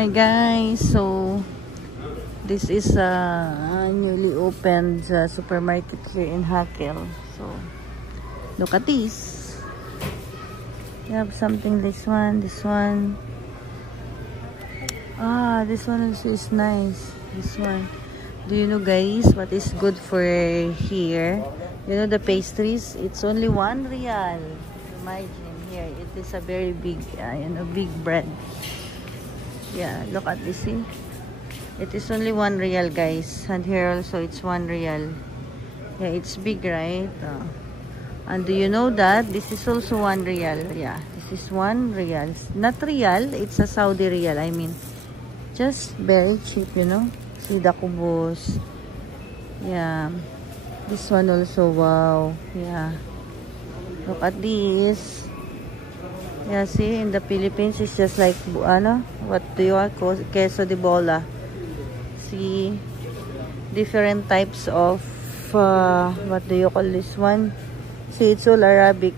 Hi guys, so this is a newly opened supermarket here in Hakel. So look at this. You have something, this one. This one also is nice. This one. Do you know guys what is good for here? You know the pastries? It's only 1 real. Imagine here, it is a very big, big bread. Yeah, look at this, see? It is only 1 real guys, and here also it's 1 real. Yeah, it's big, right? And do you know that this is also 1 real? Yeah, this is 1 real. Not real, it's a Saudi real. I mean, just very cheap, you know. See the kubos. Yeah, this one also, wow. Yeah, look at this. Yeah, see, in the Philippines, it's just like, what do you call queso de bola. See, different types of, what do you call this one? See, it's all Arabic.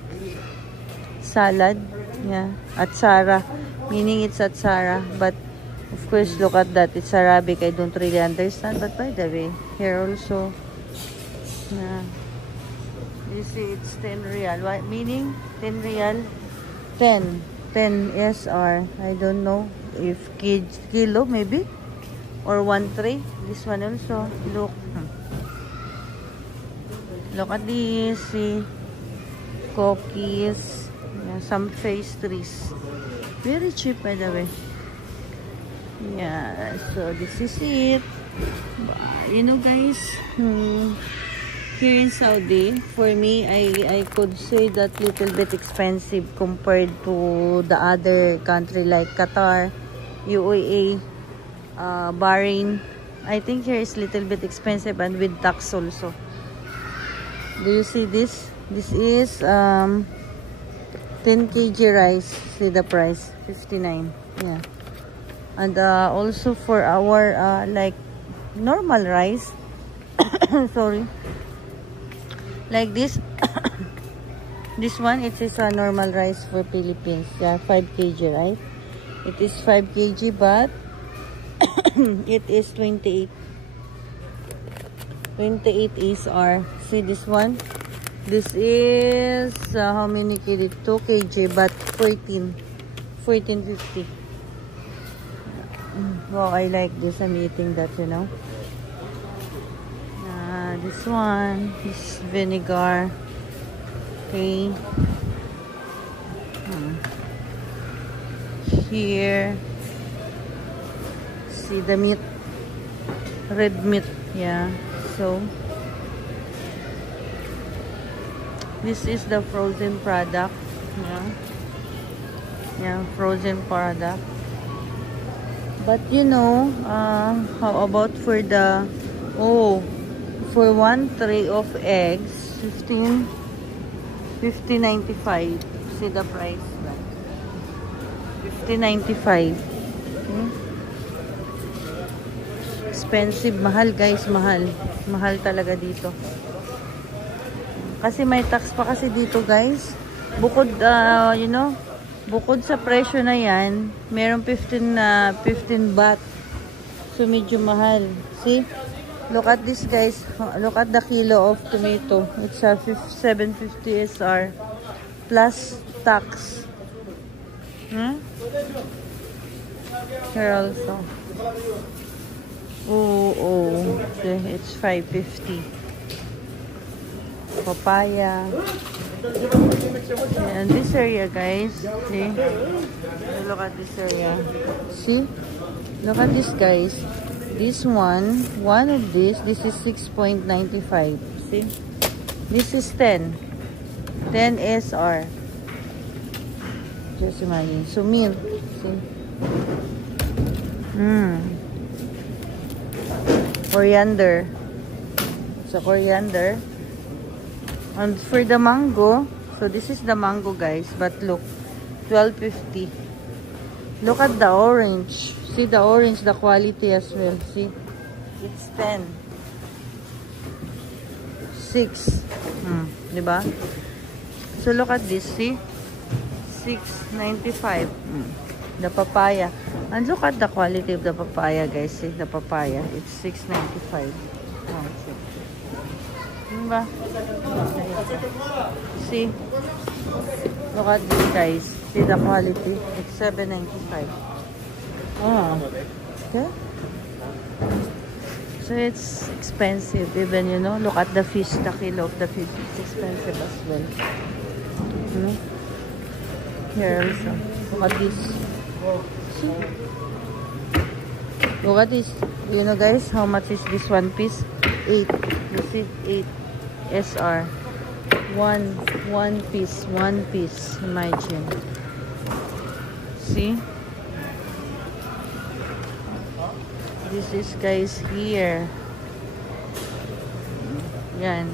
Salad, yeah, atsara, meaning it's atsara, but of course, look at that, it's Arabic, I don't really understand, but by the way, here also, yeah, you see, it's 10 real, what meaning? 10 real? 10 SR. I don't know if kilo maybe, or 1 tray. This one also, look at this. See, cookies, yeah, some pastries, very cheap by the way. Yeah, so this is it. You know guys, here in Saudi, for me, I could say that little bit expensive compared to the other country like Qatar, UAE, Bahrain. I think here is little bit expensive, and with tax also. Do you see this? This is 10 kg rice. See the price, 59. Yeah, and also for our like normal rice. Sorry. Like this, this one, it is a normal rice for Philippines. Yeah, 5 kg, right? It is 5 kg, but it is 28 SR. See this one? This is how many kg? 2 kg, but 14.50. Wow, I like this. I'm eating that, you know. This one, this vinegar. Okay. Here, see the meat, red meat. Yeah, so this is the frozen product. Yeah, frozen product. But you know, how about for the for 1 tray of eggs, 15.95. See the price, 15.95. Okay. Expensive, mahal guys, mahal talaga dito. Kasi may tax pa kasi dito guys. Bukod you know, bukod sa presyo na yan, merong 15 baht. So medyo mahal. See? Look at this guys. Look at the kilo of tomato. It's a 750 SR plus tax. Here also. Okay, it's 550. Papaya. And this area guys. See? Look at this area. See? Look at this guys. This one of this is 6.95. See? This is 10 SR. Just imagine. So milk. See? Coriander. So coriander. And for the mango, so this is the mango guys, but look, 12.50. Look at the orange. See the orange, the quality as well. See, it's 10. 6. Diba? So look at this. See, 6.95. The papaya. And look at the quality of the papaya, guys. See, the papaya. It's $6.95. Oh, see. Diba? See? Look at this, guys. See the quality? It's $7.95. Oh. Okay. So it's expensive. Even, you know, look at the fish. The kilo of the fish. It's expensive as well. You know? Here also. Look at this. See? Look at this. You know, guys, how much is this one piece? 8. You see? 8 SR. One piece. Imagine. See? This is, guys, here. Yan.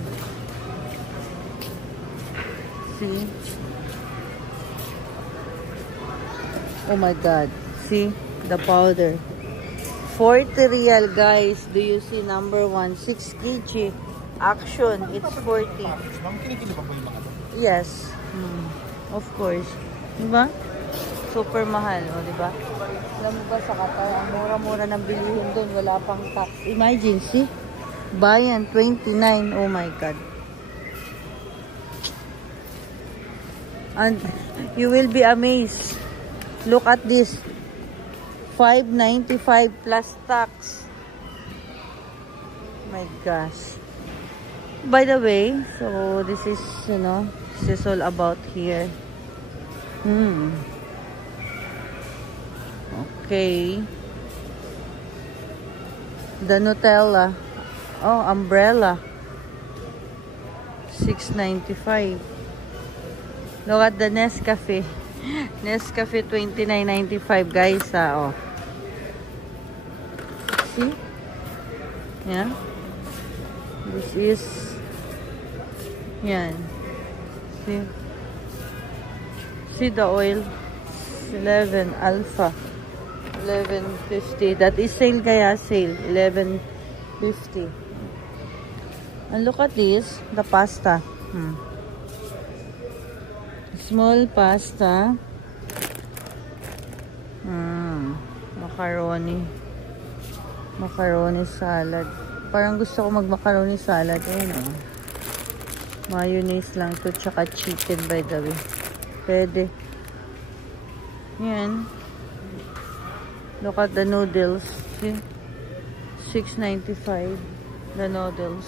See? Oh my God. See? The powder. 40 real, guys. Do you see number 1? 6 kg. Action. It's 40. Yes. Of course. Diba? Super mahal. O, diba? Alam mo ba sa Qatar, ang mura-mura ng bilihin doon. Wala pang tax. Imagine, see? Bayan, 29. Oh my God. And you will be amazed. Look at this. $5.95 plus tax. My gosh. By the way, so this is, you know, this is all about here. Okay. The Nutella. Oh, umbrella. $6.95. Look at the Nescafe. Nescafe $29.95, guys. Oh. See? Yeah. This is yan. See? See the oil? 11 alpha. 11.50. That is sale kaya sale. 11.50. And look at this, the pasta. Small pasta. Macaroni. Macaroni salad. Parang gusto ko mag-macaroni salad. Ayun, oh. Mayonnaise lang to, tsaka chicken, by the way. Pwede. Yan. Look at the noodles. See? $6.95. The noodles.